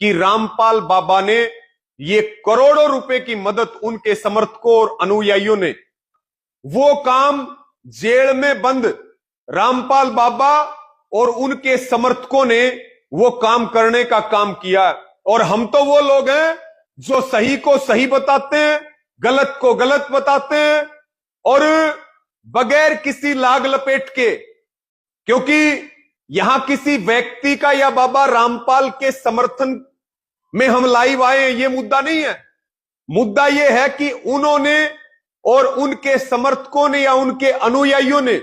कि रामपाल बाबा ने ये करोड़ों रुपए की मदद उनके समर्थकों और अनुयायियों ने वो काम जेल में बंद रामपाल बाबा और उनके समर्थकों ने वो काम करने का काम किया। और हम तो वो लोग हैं जो सही को सही बताते हैं, गलत को गलत बताते हैं और बगैर किसी लाग लपेट के, क्योंकि यहां किसी व्यक्ति का या बाबा रामपाल के समर्थन में हम लाइव आए हैं, ये मुद्दा नहीं है। मुद्दा यह है कि उन्होंने और उनके समर्थकों ने या उनके अनुयायियों ने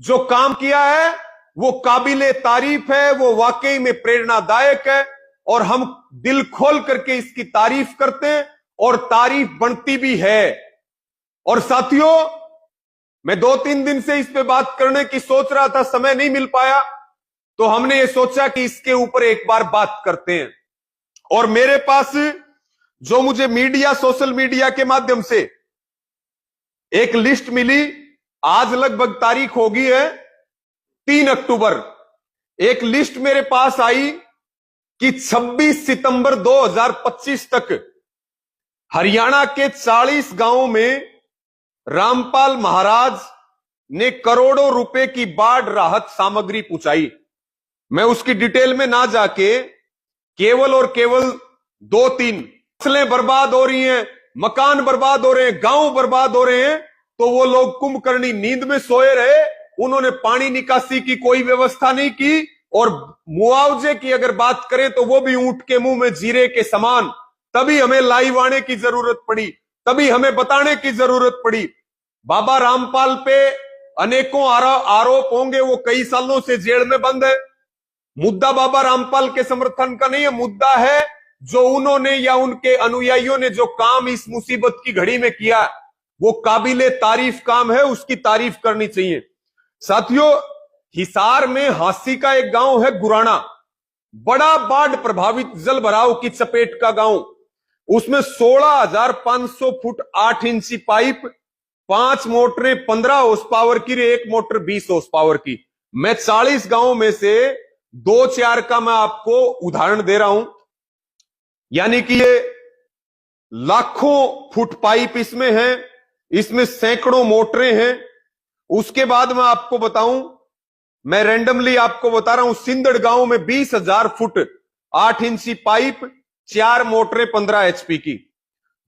जो काम किया है वो काबिले तारीफ है, वो वाकई में प्रेरणादायक है और हम दिल खोल करके इसकी तारीफ करते हैं और तारीफ बनती भी है। और साथियों, मैं 2-3 दिन से इस पे बात करने की सोच रहा था, समय नहीं मिल पाया, तो हमने ये सोचा कि इसके ऊपर एक बार बात करते हैं। और मेरे पास जो मुझे मीडिया, सोशल मीडिया के माध्यम से एक लिस्ट मिली, आज लगभग तारीख हो गई है 3 अक्टूबर, एक लिस्ट मेरे पास आई कि 26 सितंबर 2025 तक हरियाणा के 40 गांवों में रामपाल महाराज ने करोड़ों रुपए की बाढ़ राहत सामग्री पहुंचाई। मैं उसकी डिटेल में ना जाके केवल और केवल 2-3 फसलें बर्बाद हो रही हैं, मकान बर्बाद हो रहे हैं, गांव बर्बाद हो रहे हैं, तो वो लोग कुंभकर्णी नींद में सोए रहे। उन्होंने पानी निकासी की कोई व्यवस्था नहीं की और मुआवजे की अगर बात करें तो वो भी ऊंट के मुंह में जीरे के समान। तभी हमें लाइव आने की जरूरत पड़ी, तभी हमें बताने की जरूरत पड़ी। बाबा रामपाल पे अनेकों आरोप होंगे, वो कई सालों से जेल में बंद है। मुद्दा बाबा रामपाल के समर्थन का नहीं है, मुद्दा है जो उन्होंने या उनके अनुयायियों ने जो काम इस मुसीबत की घड़ी में किया, वो काबिले तारीफ काम है, उसकी तारीफ करनी चाहिए। साथियों, हिसार में हांसी का एक गांव है गुराना, बड़ा बाढ़ प्रभावित जल भराव की चपेट का गांव। उसमें 16,500 फुट 8 इंची पाइप, 5 मोटरें 15 हॉर्स पावर की, एक मोटर 20 हॉर्स पावर की। मैं 40 गांवों में से 2-4 का मैं आपको उदाहरण दे रहा हूं, यानी कि ये लाखों फुट पाइप इसमें है, इसमें सैकड़ों मोटरें हैं। उसके बाद मैं आपको बताऊं, मैं रैंडमली आपको बता रहा हूं, सिंदड़ गांव में 20,000 फुट 8 इंची पाइप, 4 मोटरें 15 एचपी की।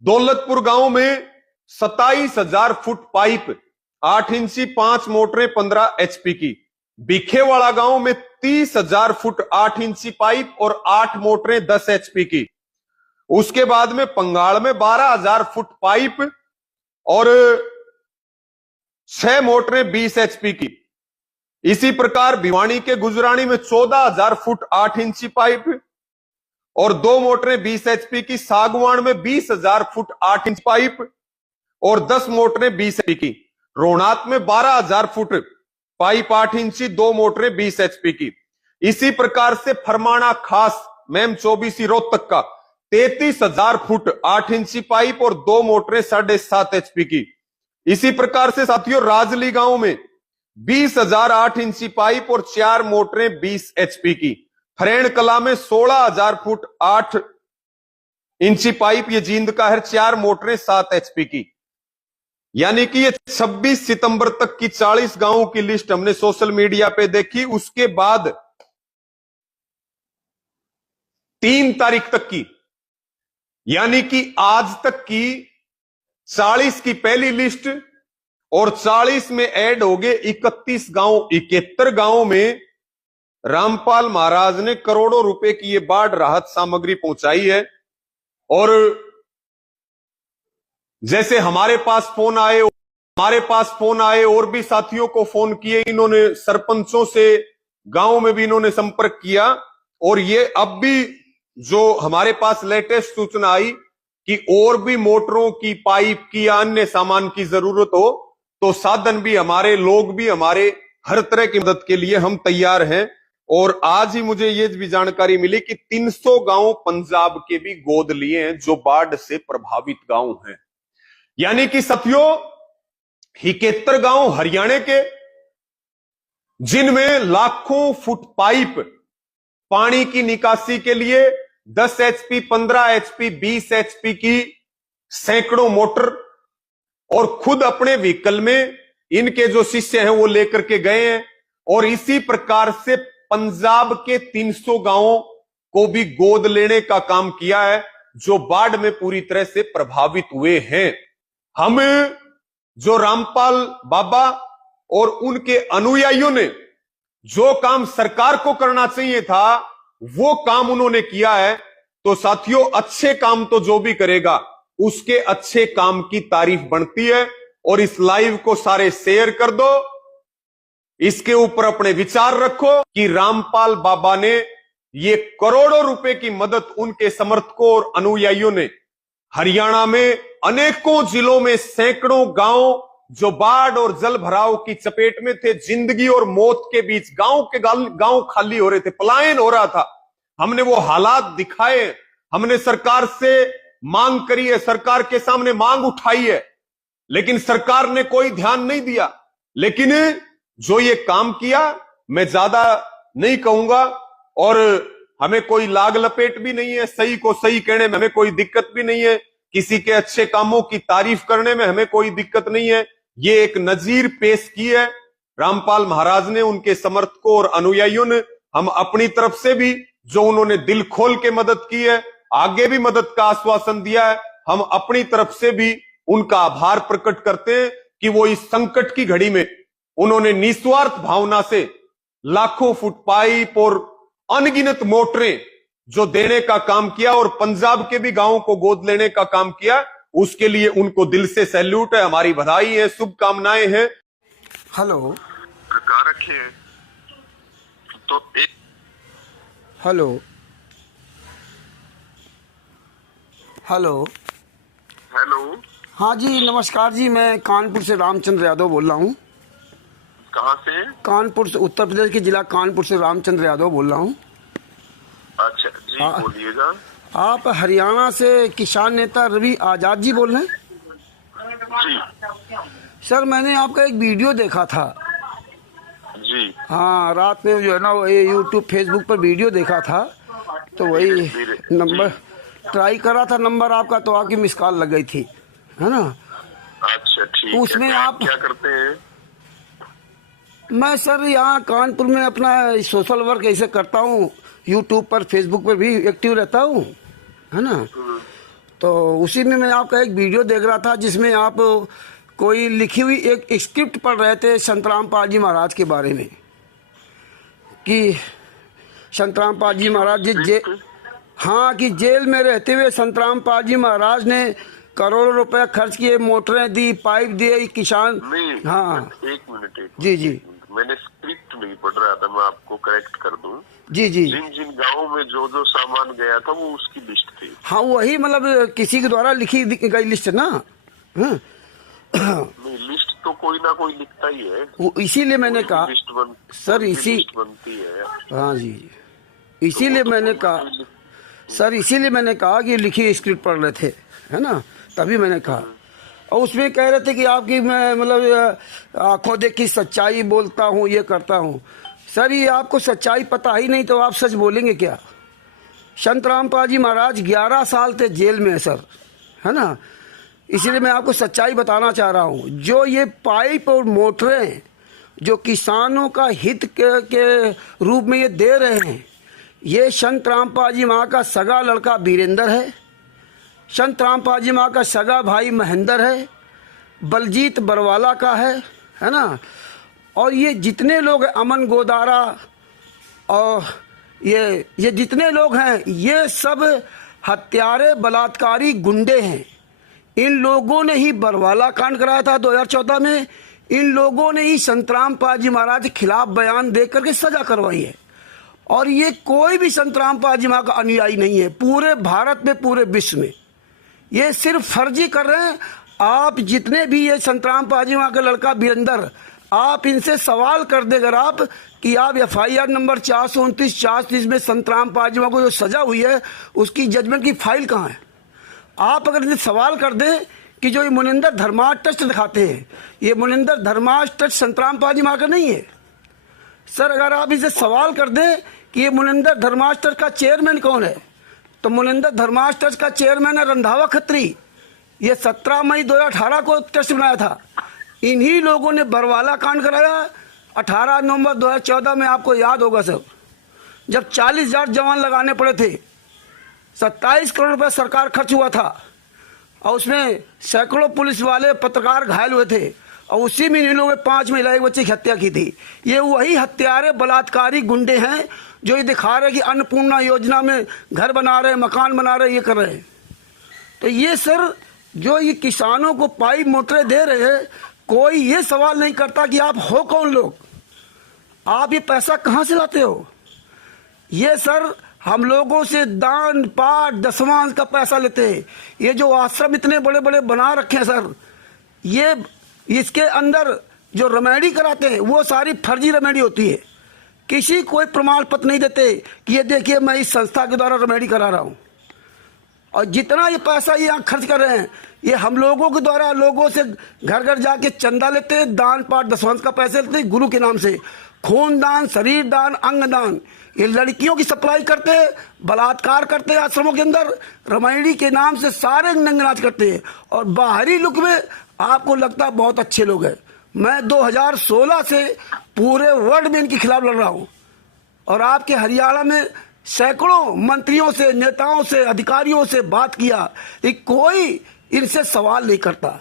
दौलतपुर गांव में 27,000 फुट पाइप, 8 इंची, 5 मोटरें 15 एचपी की। बिखेवाड़ा गांव में 30,000 फुट 8 इंची पाइप और 8 मोटरें 10 एचपी की। उसके बाद में पंगाल में 12,000 फुट पाइप और 6 मोटरें 20 एचपी की। इसी प्रकार भिवानी के गुजरानी में 14,000 फुट 8 इंची पाइप और 2 मोटरें 20 एचपी की। सागवान में 20,000 फुट 8 इंच पाइप और 10 मोटरें 20 एचपी की। रोहनात में 12,000 फुट पाइप 8 इंची, 2 मोटरें 20 एचपी की। इसी प्रकार से फरमाना खास मैम 24 रोहतक का 33,000 फुट 8 इंची पाइप और 2 मोटरें 7.5 एचपी की। इसी प्रकार से साथियों, राजली गांव में 20,000 8 इंची पाइप और 4 मोटरें 20 एचपी की। फरेण कला में 16,000 फुट 8 इंची पाइप, ये जींद का है, 4 मोटरें 7 एचपी की। यानी कि ये 26 सितंबर तक की 40 गांवों की लिस्ट हमने सोशल मीडिया पे देखी। उसके बाद 3 तारीख तक की, यानी कि आज तक की 40 की पहली लिस्ट और 40 में ऐड हो गए 31 गांव। 71 गांवों में रामपाल महाराज ने करोड़ों रुपए की ये बाढ़ राहत सामग्री पहुंचाई है। और जैसे हमारे पास फोन आए और भी साथियों को फोन किए, इन्होंने सरपंचों से गांव में भी इन्होंने संपर्क किया। और ये अब भी जो हमारे पास लेटेस्ट सूचना आई कि और भी मोटरों की, पाइप की या अन्य सामान की जरूरत हो तो साधन भी हमारे, लोग भी हमारे, हर तरह की मदद के लिए हम तैयार हैं। और आज ही मुझे ये भी जानकारी मिली कि 300 गांव पंजाब के भी गोद लिए हैं जो बाढ़ से प्रभावित गांव हैं। यानी कि साथियों, 71 गांव हरियाणा के जिनमें लाखों फुट पाइप पानी की निकासी के लिए, 10 HP, 15 HP, 20 HP की सैकड़ों मोटर और खुद अपने व्हीकल में इनके जो शिष्य हैं वो लेकर के गए हैं। और इसी प्रकार से पंजाब के 300 गांवों को भी गोद लेने का काम किया है, जो बाढ़ में पूरी तरह से प्रभावित हुए हैं। हम जो रामपाल बाबा और उनके अनुयायियों ने जो काम सरकार को करना चाहिए था वो काम उन्होंने किया है। तो साथियों, अच्छे काम तो जो भी करेगा उसके अच्छे काम की तारीफ बनती है। और इस लाइव को सारे शेयर कर दो, इसके ऊपर अपने विचार रखो कि रामपाल बाबा ने ये करोड़ों रुपए की मदद उनके समर्थकों और अनुयायियों ने हरियाणा में अनेकों जिलों में सैकड़ों गांव जो बाढ़ और जल भराव की चपेट में थे, जिंदगी और मौत के बीच गांव खाली हो रहे थे, पलायन हो रहा था, हमने वो हालात दिखाए। हमने सरकार से मांग करी है, सरकार के सामने मांग उठाई है, लेकिन सरकार ने कोई ध्यान नहीं दिया। लेकिन जो ये काम किया, मैं ज्यादा नहीं कहूंगा, और हमें कोई लाग लपेट भी नहीं है, सही को सही कहने में हमें कोई दिक्कत भी नहीं है, किसी के अच्छे कामों की तारीफ करने में हमें कोई दिक्कत नहीं है। ये एक नजीर पेश की है रामपाल महाराज ने, उनके समर्थकों और अनुयायियों ने। हम अपनी तरफ से भी जो उन्होंने दिल खोल के मदद की है, आगे भी मदद का आश्वासन दिया है, हम अपनी तरफ से भी उनका आभार प्रकट करते हैं कि वो इस संकट की घड़ी में उन्होंने निस्वार्थ भावना से लाखों फुट पाइप और अनगिनत मोटरें जो देने का काम किया और पंजाब के भी गांवों को गोद लेने का काम किया, उसके लिए उनको दिल से सैल्यूट है, हमारी बधाई है, शुभकामनाएं हैं। हेलो रखिए तो हेलो हेलो हेलो। हाँ जी, नमस्कार जी, मैं कानपुर से रामचंद्र यादव बोल रहा हूँ। कहाँ से? कानपुर से, उत्तर प्रदेश के जिला कानपुर से रामचंद्र यादव बोल रहा हूँ। अच्छा जी, बोलिएगा। आप हरियाणा से किसान नेता रवि आजाद जी बोल रहे हैं? जी सर, मैंने आपका एक वीडियो देखा था जी। हाँ, रात में जो है ना वो यूट्यूब फेसबुक पर वीडियो देखा था, तो वही नंबर ट्राई करा था नंबर आपका, तो आपकी मिस कॉल लग गई थी, है ना? अच्छा ठीक है। उसमें आप क्या करते हैं? मैं सर यहाँ कानपुर में अपना सोशल वर्क ऐसे करता हूँ, यूट्यूब पर फेसबुक पर भी एक्टिव रहता हूँ, है ना? तो उसी में मैं आपका एक वीडियो देख रहा था जिसमें आप कोई लिखी हुई एक स्क्रिप्ट पढ़ रहे थे संतराम पाल जी महाराज के बारे में, कि संतराम पाल जी महाराज जी हाँ, कि जेल में रहते हुए संतराम पाल जी महाराज ने करोड़ों रुपए खर्च किए, मोटरें दी, पाइप दिए, किसान। नहीं, हाँ, एक मिनट जी जी, मैंने स्क्रिप्ट नहीं पढ़ रहा था, मैं आपको करेक्ट कर दूं। जी जी, जिन जिन गाँव में जो जो सामान गया था वो उसकी लिस्ट थी। हाँ, वही मतलब किसी के द्वारा लिखी गई लिस्ट ना। हाँ? नहीं, लिस्ट तो कोई ना कोई लिखता ही है, वो इसीलिए मैंने कहा सर, इसी बनती है। हाँ जी, इसीलिए मैंने कहा सर, इसीलिए मैंने कहा कि लिखी स्क्रिप्ट पढ़ रहे थे, है ना? तभी मैंने कहा। और उसमें कह रहे थे कि आपकी मैं मतलब आंखों देखी सच्चाई बोलता हूँ, ये करता हूँ। सर, ये आपको सच्चाई पता ही नहीं तो आप सच बोलेंगे क्या? संत रामपाल जी महाराज 11 साल थे जेल में सर, है ना? इसीलिए मैं आपको सच्चाई बताना चाह रहा हूँ। जो ये पाइप और मोटरें जो किसानों का हित के रूप में ये दे रहे हैं, ये संत रामपाल जी माँ का सगा लड़का वीरेंद्र है, संत रामपाल जी माँ का सगा भाई महेंद्र है, बलजीत बरवाला का है ना? और ये जितने लोग अमन गोदारा और ये जितने लोग हैं, ये सब हत्यारे बलात्कारी गुंडे हैं। इन लोगों ने ही बरवाला कांड कराया था 2014 में। इन लोगों ने ही संत रामपाल जी महाराज के खिलाफ बयान दे करके सजा करवाई है। और ये कोई भी संत रामपाल जी महाराज का अनुयायी नहीं है पूरे भारत में, पूरे विश्व में। ये सिर्फ फर्जी कर रहे हैं। आप जितने भी ये संत रामपाल जी महाराज का लड़का वीरेंद्र, आप इनसे सवाल कर दे अगर आप कि आप FIR नंबर 429 430 में संत रामपाल जी महाराज को जो सजा हुई है उसकी जजमेंट की फाइल कहाँ है? आप अगर इनसे सवाल कर दें कि जो ये मुनिंदर धर्मार्थ ट्रस्ट दिखाते हैं, ये मुनिंदर धर्मार्थ ट्रस्ट संत रामपाल जी महाराज का नहीं है सर। अगर आप इसे सवाल कर दें कि ये मुनिंदर धर्मार्थ ट्रस्ट का चेयरमैन कौन है, तो मुनिंदर धर्मार्थ ट्रस्ट का चेयरमैन है रंधावा खत्री, ये 17 मई 2018 को ट्रस्ट बनाया था। इन्हीं लोगों ने बरवाला कांड कराया 18 नवंबर 2014 में, आपको याद होगा सब, जब 40,000 जवान लगाने पड़े थे, 27 करोड़ रुपए सरकार खर्च हुआ था, और उसमें सैकड़ों पुलिस वाले पत्रकार घायल हुए थे, और उसी में इन लोगों ने 5 महिला एक बच्चे की हत्या की थी। ये वही हत्यारे बलात्कारी गुंडे हैं जो ये दिखा रहे कि अन्नपूर्णा योजना में घर बना रहे, मकान बना रहे, ये कर रहे हैं। तो ये सर जो ये किसानों को पाइप मोटरें दे रहे हैं, कोई ये सवाल नहीं करता कि आप हो कौन लोग, आप ये पैसा कहाँ से लाते हो। ये सर हम लोगों से दान पाठ दसवां का पैसा लेते हैं। ये जो आश्रम इतने बड़े बड़े बना रखे हैं सर, ये इसके अंदर जो रेमेडी कराते हैं वो सारी फर्जी रेमेडी होती है। किसी कोई प्रमाण पत्र नहीं देते कि ये देखिए मैं इस संस्था के द्वारा रेमेडी करा रहा हूँ। और जितना ये पैसा ये यहाँ खर्च कर रहे हैं, ये हम लोगों के द्वारा लोगों से घर घर जाके चंदा लेते हैं, दान पाठ दसवंश का पैसे लेते हैं गुरु के नाम से, खून दान, शरीर दान, अंग दान। ये लड़कियों की सप्लाई करते हैं, बलात्कार करते हैं आश्रमों के अंदर, रामायणी के नाम से सारे नंगनाच करते हैं। और बाहरी लुक में आपको लगता है बहुत अच्छे लोग हैं। मैं 2016 से पूरे वर्ल्ड में इनके खिलाफ लड़ रहा हूँ, और आपके हरियाणा में सैकड़ों मंत्रियों से, नेताओं से, अधिकारियों से बात किया, कोई इनसे सवाल नहीं करता।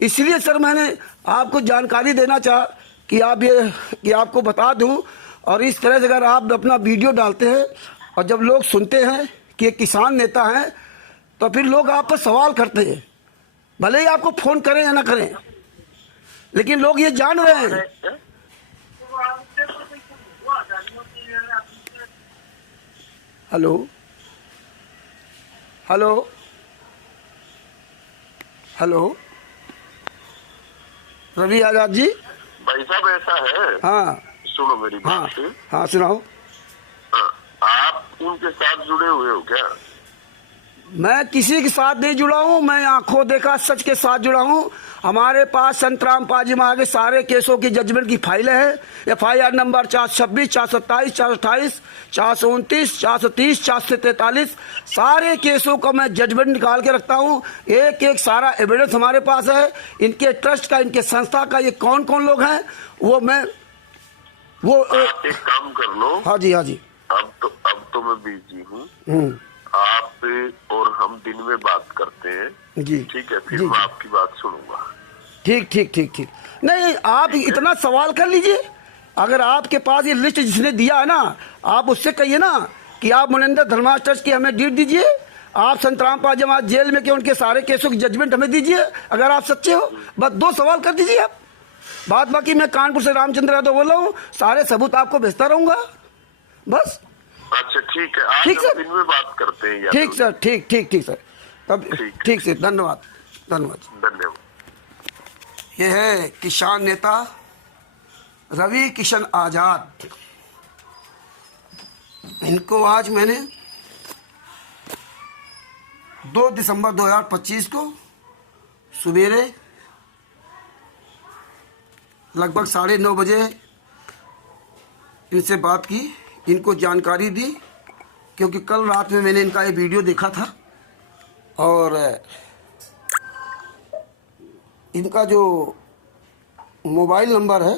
इसलिए सर मैंने आपको जानकारी देना चाहा कि आपको बता दूं। और इस तरह से अगर आप अपना वीडियो डालते हैं और जब लोग सुनते हैं कि एक किसान नेता हैं, तो फिर लोग आप पर सवाल करते हैं, भले ही आपको फोन करें या ना करें, लेकिन लोग ये जान रहे हैं। Hello hello hello Ravi Azad ji. भाई साहब ऐसा है, हाँ सुनो मेरी बात से। हाँ सुनाओ। आप उनके साथ जुड़े हुए हो क्या? मैं किसी के साथ नहीं जुड़ा हूँ, मैं आंखों देखा सच के साथ जुड़ा हूँ। हमारे पास संतराम पाजी माँ के सारे केसों की जजमेंट की फाइलें हैं। FIR नंबर 426, 427, 428, 429, 430, 443, सारे केसों का मैं जजमेंट निकाल के रखता हूँ। एक एक सारा एविडेंस हमारे पास है, इनके ट्रस्ट का, इनके संस्था का, ये कौन कौन लोग हैं वो आप एक काम कर लो। हाँ जी हाँ जी। अब तो मैं बिजी हूँ, आप और हम दिन में बात करते हैं जी। ठीक है, फिर जी, मैं जी। आपकी बात सुनूंगा। ठीक ठीक ठीक ठीक। नहीं आप इतना सवाल कर लीजिए, अगर आपके पास ये लिस्ट जिसने दिया है ना, आप उससे कहिए ना कि आप मुनिंदर धर्मार्थ ट्रस्ट की हमें डीट दीजिए, आप संतराम पाजमा जेल में के उनके सारे केसों की जजमेंट हमें दीजिए, अगर आप सच्चे हो। बस 2 सवाल कर दीजिए आप। बात बाकी मैं कानपुर से रामचंद्र यादव बोल रहा हूँ, सारे सबूत आपको भेजता रहूंगा बस। अच्छा ठीक है, आज ठीक हम सर। दिन में बात करते हैं। ठीक सर, ठीक ठीक ठीक सर, तब ठीक सर, धन्यवाद धन्यवाद। धन्यवाद। ये है किसान नेता रवि किशन आजाद। इनको आज मैंने 2 दिसंबर 2025 को सवेरे लगभग 9:30 बजे इनसे बात की, इनको जानकारी दी, क्योंकि कल रात में मैंने इनका ये वीडियो देखा था। और इनका जो मोबाइल नंबर है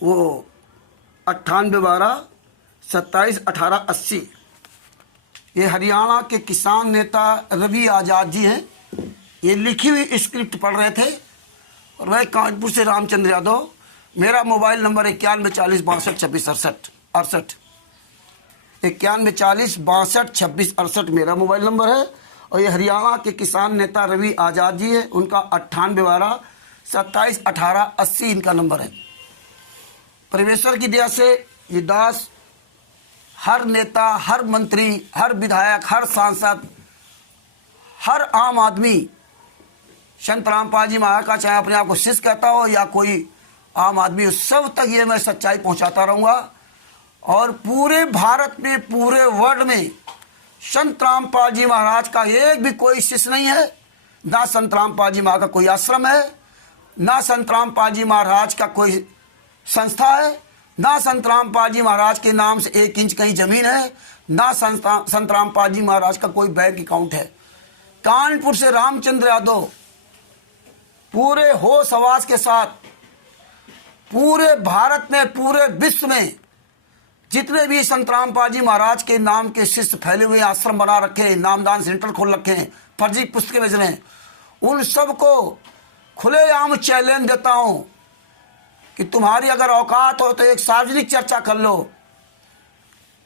वो 9812 27 18 80। ये हरियाणा के किसान नेता रवि आजाद जी हैं। ये लिखी हुई स्क्रिप्ट पढ़ रहे थे, और मैं कानपुर से रामचंद्र यादव। मेरा मोबाइल नंबर 91 40 62 26 68 68, 91 40 62 26 68 मेरा मोबाइल नंबर है। और ये हरियाणा के किसान नेता रवि आजाद जी है, उनका 9812 27 18 80 इनका नंबर है। परमेश्वर की दया से ये दास हर नेता, हर मंत्री, हर विधायक, हर सांसद, हर आम आदमी संत रामपाल जी महाराज का, चाहे अपने आप को शिष्य कहता हो या कोई आम आदमी, सब तक ये मैं सच्चाई पहुंचाता रहूंगा। और पूरे भारत में, पूरे वर्ल्ड में संत रामपाल जी महाराज का एक भी कोई शिष्य नहीं है, ना संत रामपाल जी महाराज का कोई आश्रम है, ना संत रामपाल जी महाराज का कोई संस्था है, ना संत रामपाल जी महाराज के नाम से 1 इंच कहीं जमीन है, ना संत रामपाल जी महाराज का कोई बैंक अकाउंट है। कानपुर से रामचंद्र यादव पूरे होश हवास के साथ पूरे भारत में, पूरे विश्व में जितने भी संत रामपाल जी महाराज के नाम के शिष्य फैले हुए आश्रम बना रखे हैं, नामदान सेंटर खोल रखे हैं, फर्जी पुस्तकें बेच रहे हैं, उन सबको खुलेआम चैलेंज देता हूं कि तुम्हारी अगर औकात हो तो एक सार्वजनिक चर्चा कर लो।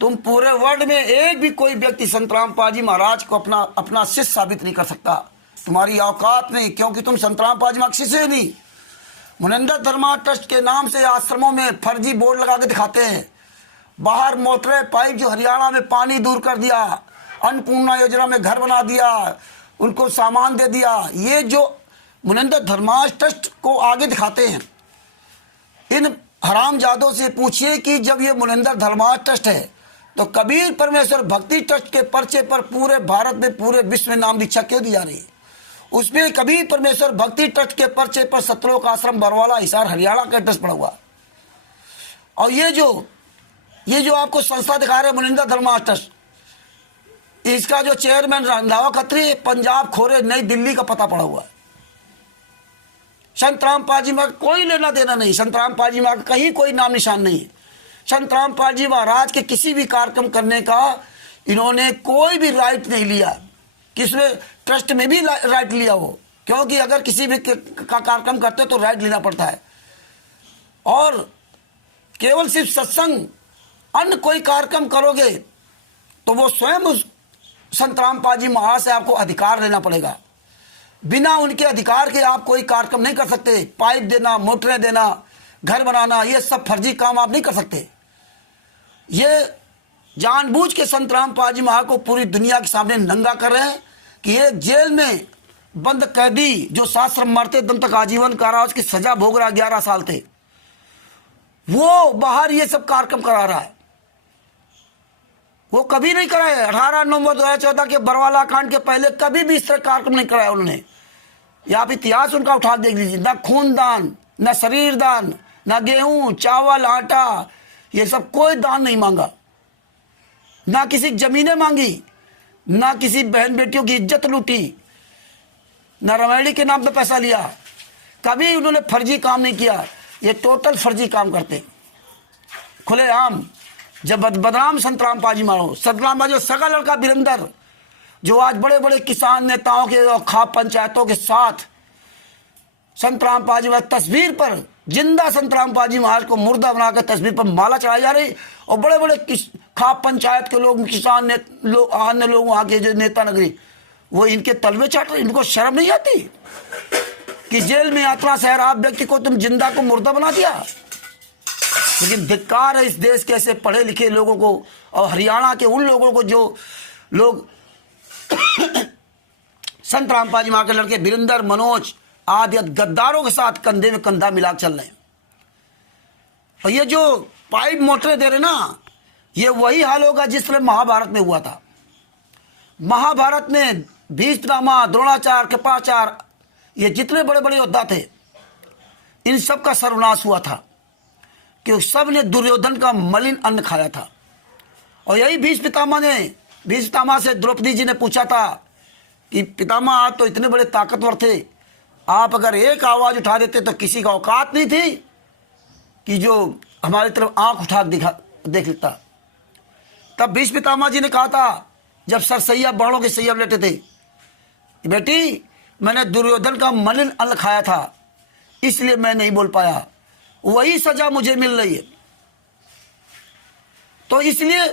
तुम पूरे वर्ल्ड में एक भी कोई व्यक्ति संत रामपाल जी महाराज को अपना शिष्य साबित नहीं कर सकता। तुम्हारी औकात नहीं, क्योंकि तुम संत रामपाल जी महाराज शिष्य ही नहीं। मुनिंदर धर्मा ट्रस्ट के नाम से आश्रमों में फर्जी बोर्ड लगा के दिखाते हैं, बाहर मोटरें पाइप जो हरियाणा में पानी दूर कर दिया, अन्नपूर्णा योजना में घर बना दिया, उनको सामान दे दिया। ये जो मुनिंदर धर्मा ट्रस्ट को आगे दिखाते हैं, इन हरामजादों से पूछिए कि जब ये मुनिंदर धर्मा ट्रस्ट है तो कबीर परमेश्वर भक्ति ट्रस्ट के पर्चे पर पूरे भारत में, पूरे विश्व में नाम दीक्षा क्यों दी जा रही है? उसमें कबीर परमेश्वर भक्ति ट्रस्ट के पर्चे पर सतलोक आश्रम बरवाला हिसार हरियाणा का एड्रेस पड़ा हुआ। और ये जो आपको संस्था दिखा रहे हैं मुनिंदर धर्मा ट्रस्ट, इसका जो चेयरमैन रंधावा खत्री पंजाब खोरे नई दिल्ली का पता पड़ा हुआ है। संत रामपाल जी महाराज कोई लेना देना नहीं, संत रामपाल जी महाराज कहीं कोई नाम निशान नहीं है। संत रामपाल जी महाराज के किसी भी कार्यक्रम करने का इन्होंने कोई भी राइट नहीं लिया, किसमें ट्रस्ट में भी राइट लिया हो, क्योंकि अगर किसी भी का कार्यक्रम करते तो राइट लेना पड़ता है। और केवल सिर्फ सत्संग, अन्य कोई कार्यक्रम करोगे तो वो स्वयं उस संत रामपाल जी महाराज से आपको अधिकार लेना पड़ेगा। बिना उनके अधिकार के आप कोई कार्यक्रम नहीं कर सकते। पाइप देना, मोटरें देना, घर बनाना, ये सब फर्जी काम आप नहीं कर सकते। ये जानबूझ के संत रामपाल जी महाराज को पूरी दुनिया के सामने नंगा कर रहे हैं कि ये जेल में बंद कैदी जो शास्त्र मरते दम तक आजीवन कारावास की सजा भोग रहा, 11 साल थे, वो बाहर ये सब कार्यक्रम करा रहा है। वो कभी नहीं कराए। 18 नवंबर 2014 के बरवाला कांड के पहले कभी भी इस तरह कार्यक्रम नहीं कराया उन्होंने। या आप इतिहास उनका उठा देख लीजिए, ना खून दान, ना शरीर दान, ना गेहूं चावल आटा, ये सब कोई दान नहीं मांगा, ना किसी जमीनें मांगी, ना किसी बहन बेटियों की इज्जत लूटी, ना रमैड़ी के नाम पे पैसा लिया। कभी उन्होंने फर्जी काम नहीं किया। ये टोटल फर्जी काम करते खुलेआम। जब बदनाम संत रामपाल जी महाराज, संत रामपाल जी सगा लड़का वीरेंद्र, जो आज बड़े बड़े किसान नेताओं के और खाप पंचायतों के साथ संत रामपाल जी महाराज तस्वीर पर, जिंदा संत रामपाल जी महाराज को मुर्दा बनाकर तस्वीर पर माला चढ़ाई जा रही, और बड़े बड़े खाप पंचायत के लोग, किसान अन्य लोग, वहां के जो नेता नगरी, वो इनके तलवे चाट रहे। इनको शर्म नहीं आती कि जेल में यात्रा शहराब व्यक्ति को तुम जिंदा को मुर्दा बना दिया? लेकिन धिक्कार है इस देश के ऐसे पढ़े लिखे लोगों को, और हरियाणा के उन लोगों को जो लोग संत रामपाल जी महाराज के लड़के वीरेंद्र, मनोज आदि गद्दारों के साथ कंधे में कंधा मिला चल रहे हैं। और ये जो पाइप मोटरें दे रहे ना, ये वही हाल होगा जिस तरह महाभारत में हुआ था। महाभारत में भीष्म पितामह, द्रोणाचार्य, कृपाचार्य, ये जितने बड़े बड़े योद्धा थे, इन सब का सर्वनाश हुआ था कि सब ने दुर्योधन का मलिन अन्न खाया था। और यही भीष्म पितामह से द्रौपदी जी ने पूछा था कि पितामह आप तो इतने बड़े ताकतवर थे, आप अगर एक आवाज उठा देते तो किसी का औकात नहीं थी कि जो हमारी तरफ आंख उठा देख लेता। तब भीष्म पितामह जी ने कहा था, जब सरसैया बाणों के सैया लेटे थे, बेटी मैंने दुर्योधन का मलिन अन्न खाया था, इसलिए मैं नहीं बोल पाया, वही सजा मुझे मिल रही है। तो इसलिए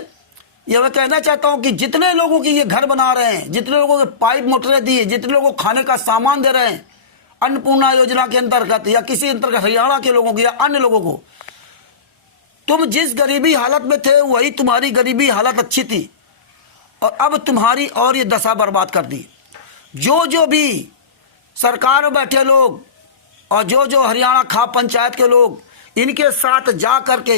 ये मैं कहना चाहता हूं कि जितने लोगों की ये घर बना रहे हैं, जितने लोगों के पाइप मोटरें दी, जितने लोगों को खाने का सामान दे रहे हैं अन्नपूर्णा योजना के अंतर्गत या किसी अंतर्गत हरियाणा के लोगों को या अन्य लोगों को, तुम जिस गरीबी हालत में थे वही तुम्हारी गरीबी हालत अच्छी थी, और अब तुम्हारी और ये दशा बर्बाद कर दी। जो भी सरकार में बैठे लोग और जो हरियाणा खाप पंचायत के लोग, इनके साथ जा करके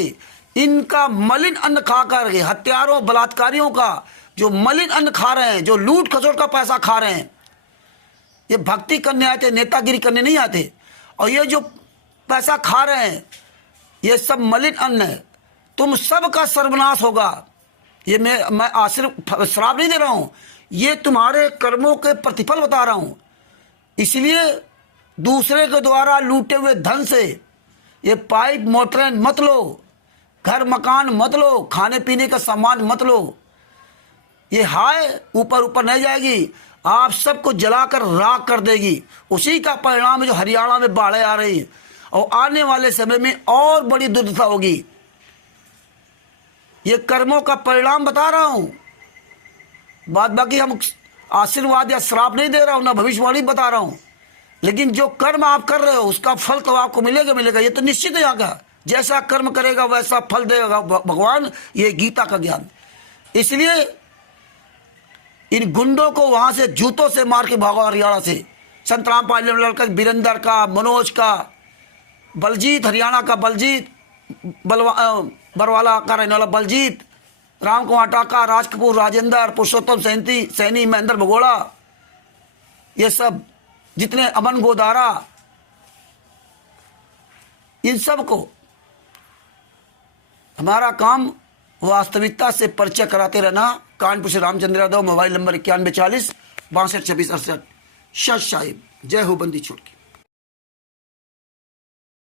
इनका मलिन अन्न खा करके, हत्यारों बलात्कारियों का जो मलिन अन्न खा रहे हैं, जो लूट खसोट का पैसा खा रहे हैं, ये भक्ति करने आते, नेतागिरी करने नहीं आते। और ये जो पैसा खा रहे हैं, ये सब मलिन अन्न है, तुम सबका सर्वनाश होगा। ये मैं श्राप नहीं दे रहा हूं, ये तुम्हारे कर्मों के प्रतिफल बता रहा हूं। इसलिए दूसरे के द्वारा लूटे हुए धन से ये पाइप मोटरें मत लो, घर मकान मत लो, खाने पीने का सामान मत लो। ये हाय ऊपर ऊपर नहीं जाएगी, आप सबको जलाकर राख कर देगी। उसी का परिणाम है जो हरियाणा में बाढ़ें आ रही हैं और आने वाले समय में और बड़ी दुर्दशा होगी। ये कर्मों का परिणाम बता रहा हूं, बाद बाकी हम आशीर्वाद या श्राप नहीं दे रहा हूं, ना भविष्यवाणी बता रहा हूं। लेकिन जो कर्म आप कर रहे हो उसका फल तो आपको मिलेगा मिलेगा, ये तो निश्चित है। यहाँ का जैसा कर्म करेगा वैसा फल देगा भगवान, ये गीता का ज्ञान। इसलिए इन गुंडों को वहां से जूतों से मार के भागो हरियाणा से। संत रामपाल लड़का, बीरेंद्र का, मनोज का, बलजीत, हरियाणा का बलजीत, बरवाला का रहने वाला बलजीत, राम कुमार टाका, राज कपूर, राजेंद्र, पुरुषोत्तम सैनी, महेंद्र भगोड़ा, ये सब जितने अमन गोदारा, इन सब को हमारा काम वास्तविकता से परिचय कराते रहना। कानपुर से रामचंद्र यादव, मोबाइल नंबर 9140 62 26 68। सत साहिब, जय हो बंदी छोड़ के।